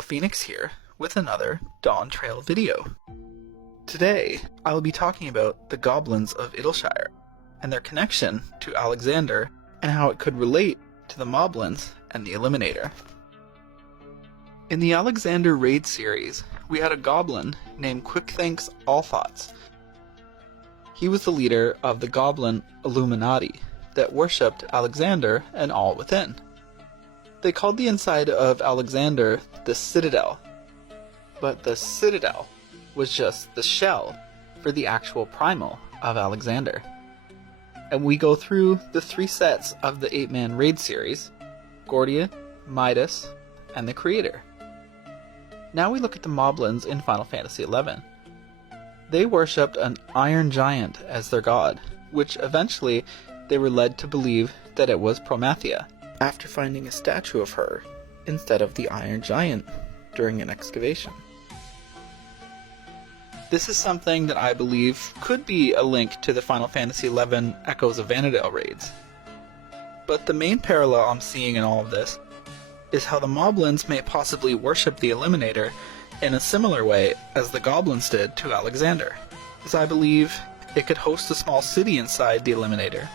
Phoenix here with another DawnTrail video. Today, I will be talking about the goblins of Idleshire and their connection to Alexander and how it could relate to the moblins and the Eliminator. In the Alexander raid series, we had a goblin named Quickthink's Allthoughts. He was the leader of the goblin Illuminati that worshipped Alexander and all within. They called the inside of Alexander the Citadel, but the Citadel was just the shell for the actual primal of Alexander. And we go through the 3 sets of the 8-man raid series: Gordia, Midas, and the Creator. Now we look at the moblins in Final Fantasy XI. They worshipped an iron giant as their god, which eventually they were led to believe that it was Promathia, after finding a statue of her instead of the Iron Giant during an excavation. This is something that I believe could be a link to the Final Fantasy XI Echoes of Vanadale raids. But the main parallel I'm seeing in all of this is how the moblins may possibly worship the Eliminator in a similar way as the goblins did to Alexander, as I believe it could host a small city inside the Eliminator.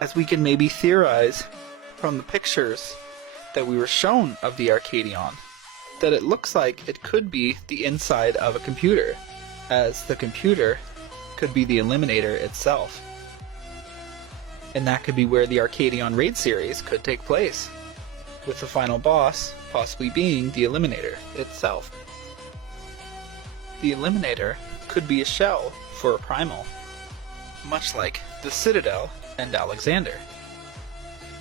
As we can maybe theorize from the pictures that we were shown of the Arcadion, that it looks like it could be the inside of a computer, as the computer could be the Eliminator itself. And that could be where the Arcadion raid series could take place, with the final boss possibly being the Eliminator itself. The Eliminator could be a shell for a primal, much like the Citadel and Alexander.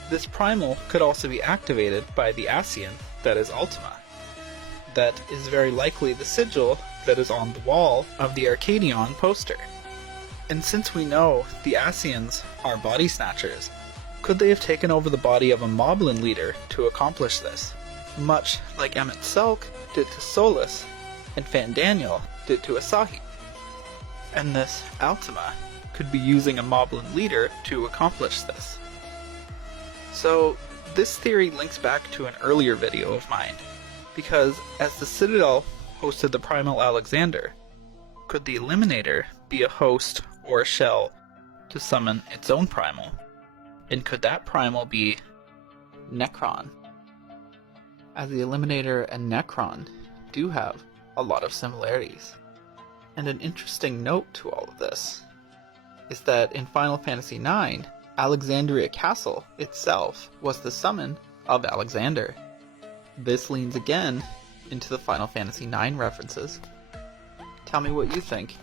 This primal could also be activated by the Ascian that is Ultima. That is very likely the sigil that is on the wall of the Arcadion poster. And since we know the Ascians are body snatchers, could they have taken over the body of a moblin leader to accomplish this, much like Emmett Selk did to Solus and Fandaniel did to Asahi? And this Ultima could be using a moblin leader to accomplish this. So this theory links back to an earlier video of mine, because as the Citadel hosted the primal Alexander, could the Eliminator be a host or a shell to summon its own primal? And could that primal be Necron? As the Eliminator and Necron do have a lot of similarities. And an interesting note to all of this is that in Final Fantasy IX, Alexandria Castle itself was the summon of Alexander. This leans again into the Final Fantasy IX references. Tell me what you think